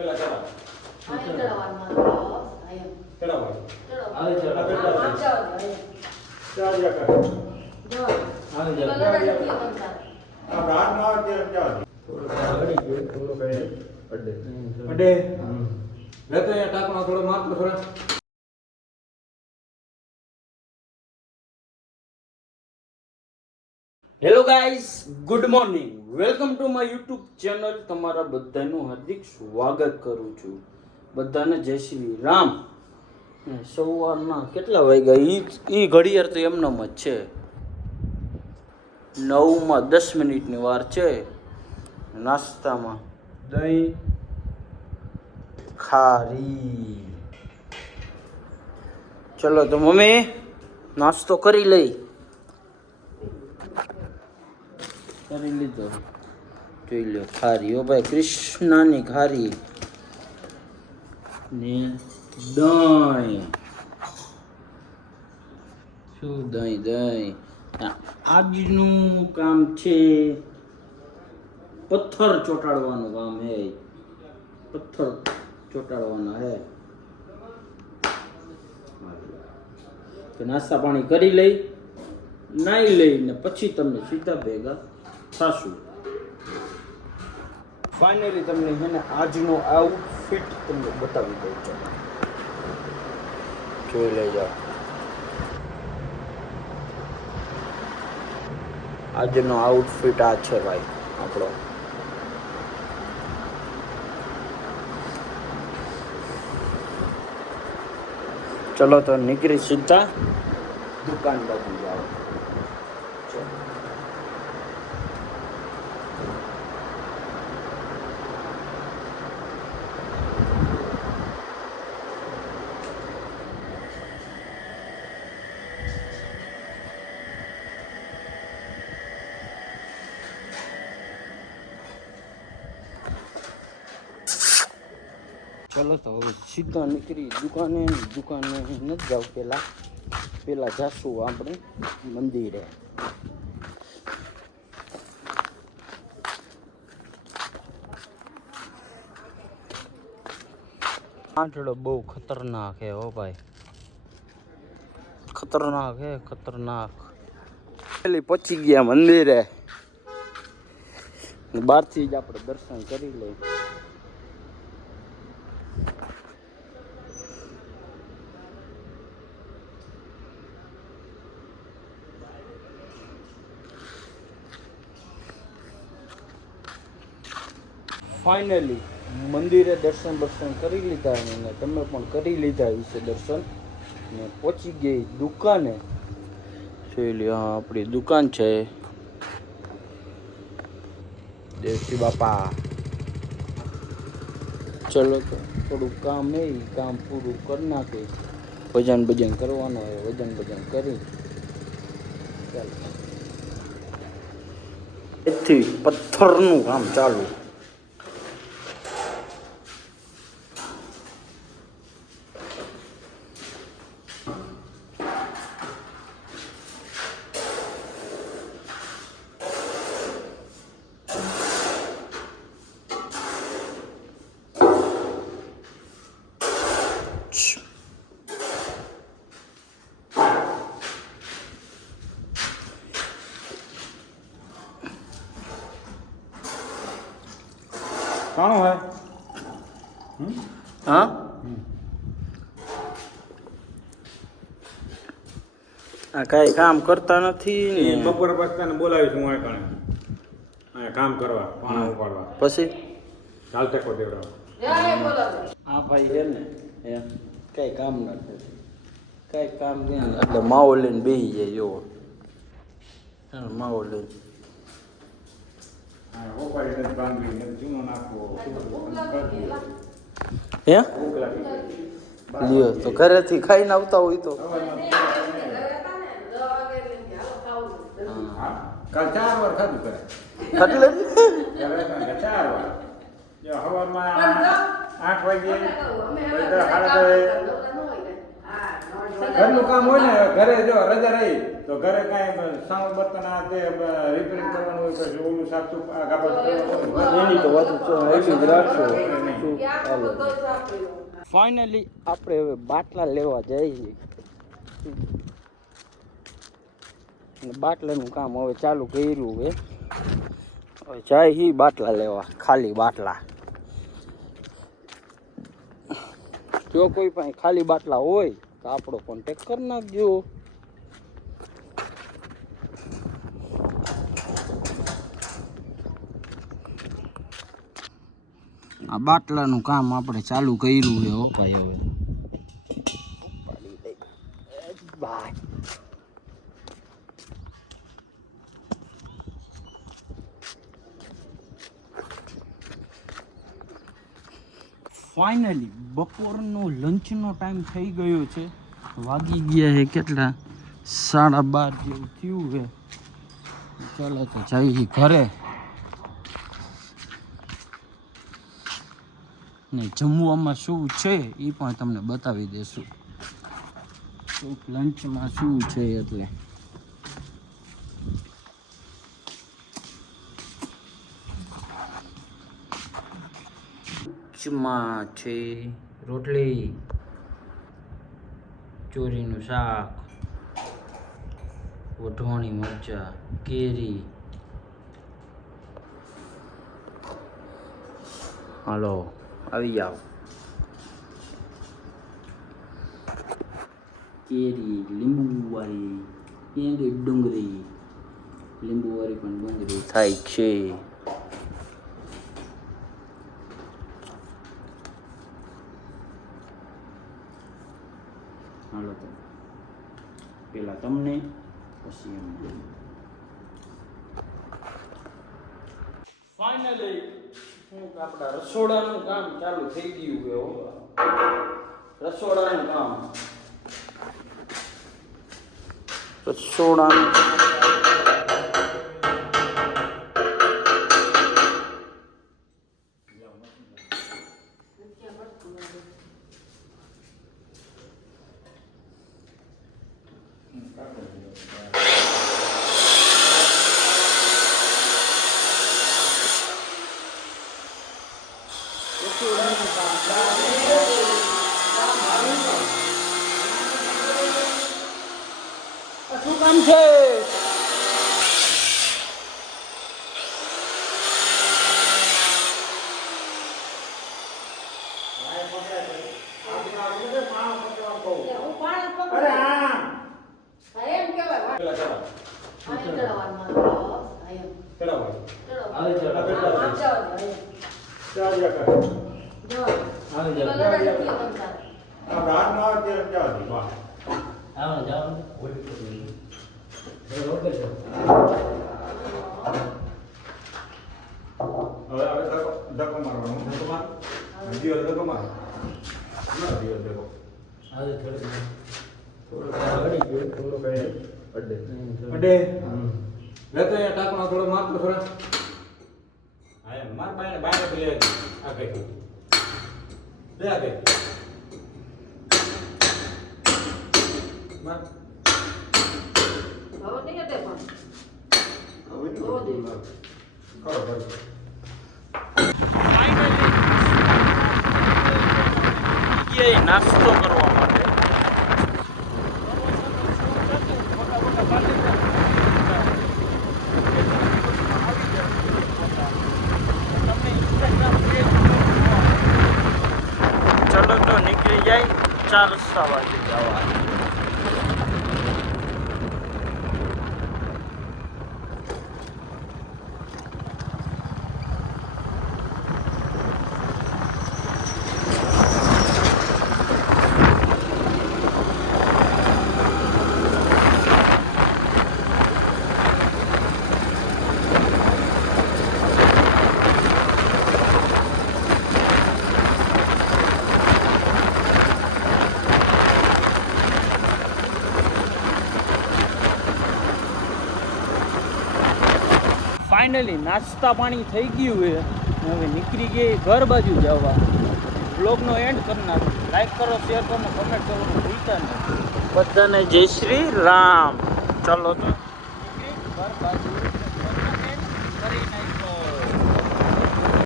થોડો મારતો થોડા hello guys, good morning. Welcome to my YouTube channel. તમારા બધાનું હાર્દિક સ્વાગત કરું છું. બધાને જય શ્રી રામ. સવારના કેટલા વાગ્યા? એ ઘડિયાળ તો એમનેમ જ છે. 9:10 વાર છે. નાસ્તામાં દહીં ખારી. ચલો તો મમ્મી નાસ્તો કરી લઈ. કરી લીધો. જોઈ લો ખારી. ઓ ભાઈ, કૃષ્ણાની ખારી ને દહીં. શું દહીં દહીં. આજનું કામ છે પથ્થર ચોટાડવાનું કામ. હે પથ્થર ચોટાડવાના હે. તો નાસ્તા પાણી કરી લઈ, નાઈ લઈને પછી તમને સીધા ભેગા થાશું. ફાઇનલી તમને છે ને આજનો આઉટફિટ તમને બતાવી દઉં છું. જોઈ લેજો. આજનો આઉટફિટ આ છે ભાઈ આપણો. ચલો તો નીકળી સીધા દુકાન બાજુ જાઓ. ચલો તો હવે સીધા નીકળી દુકાને નથી જાવ. પેલા જાશું આપણે મંદિરે. આંટડો બહુ ખતરનાક હે હો ભાઈ. ખતરનાક હે ખતરનાક. પેલી પહોંચી ગયા મંદિરે. બહારથી જ આપણે દર્શન કરી લઈએ. ફાઇનલી મંદિરે દર્શન કરી લીધા અને તમે પણ કરી લીધા વિશે દર્શન. ને પહોંચી ગઈ દુકાને. જોઈ લ્યો, હા આપણી દુકાન છે દેવસી બાપા. ચલો તો થોડું કામ એ કામ પૂરું કરી નાખે. વજન કરવાનો હોય, વજન કરી ચાલો. એથી પથ્થરનું કામ ચાલુ. कौन है? हाँ આ કાંઈ કામ કરતા નથી ને. બપોર પછી બોલાવીશું હું કણે કામ કરવા, પાણા ઉપાડવા. પછી ચાલ ટેકો દેવડાવ. હા ભાઈ છે ને એ કાંઈ કામ ના કરે. કાંઈ કામ નહીં એટલે માવો લઈને બેસી જાય. જોવો માવો લઈને હે લ્યો તો ઘરેથી ખાઈને આવતા હોય તો. કાલ 4 વાર ખાધું કરે. એટલે 4 વાર. જો હવારમાં 8 વાગે 8:30 ઘરનું કામ હોય ને ઘરે જો રજા રહી તો ઘરે કાંઈ સાવ બર્તન આ તે રિપેરિંગ કરવાનું હોય પછી ઓલું સાફ સુફ આ કાપડ કરવાનું હોય. એની તો વાત એટલી જ રાખશો. નહીં. ફાઇનલી આપણે હવે બાટલા લેવા જઈએ છીએ. અને બાટલાનું કામ હવે ચાલુ કર્યું હવે જાય હી બાટલા લેવા, ખાલી બાટલા. જો કોઈ પાસે ખાલી બાટલા હોય તો આપણો કોન્ટેક્ટ કરી નાખજો. આ બાટલાનું કામ આપણે ચાલુ કર્યું છે હો ભાઈ. હવે બાય. ફાઇનલી બપોરનો લંચનો ટાઈમ થઈ ગયો છે. વાગી ગયા છે કેટલા, 12:30 જેવું થયું છે. ચાલો તો જઈએ ઘરે. ને જમવામાં શું છે એ પણ તમને બતાવી દેશું. લંચમાં શું છે એટલે લંચમાં છે રોટલી, ચોરીનું શાક, વઢવાણી મરચા, કેરી. હાલો આવી જાઓ. કેરી, લીંબુવાળી, ત્યાં ડુંગળી, લીંબુવાળી પણ ડુંગળી થાય છે. હાલો તો પેલા તમને પછી એમ. ફાઇનલી આપણા રસોડાનું કામ ચાલુ થઈ ગયું છે. રસોડાનું કામ શું કામ છે? ધક્કો મારવાનો. ધક્કો માર. દિવસ ધક્કો માર. દિવસ ધક્કો. અડે. લેતો અહીંયા ટાંકણો થોડો મારતો થોડા. હા એમ માર બાય લે આ કઈ. લે આ કઈ. માર. હવે નહીં હટે પણ. હવે નહીં. કરો કરો. નાસ્તો કરવા માટે ચલો તો નીકળી જાય 4 વાગે જવા. ફાઇનલી નાસ્તા પાણી થઈ ગયું છે. હવે નીકળી ગઈ ઘર બાજુ જવા. બ્લોગનો એન્ડ કરી નાખો. લાઈક કરો, શેર કરો, કમેન્ટ કરો, ભૂલતા નહીં. બધાને જય શ્રી રામ. ચાલો તો ઘર બાજુ કરીને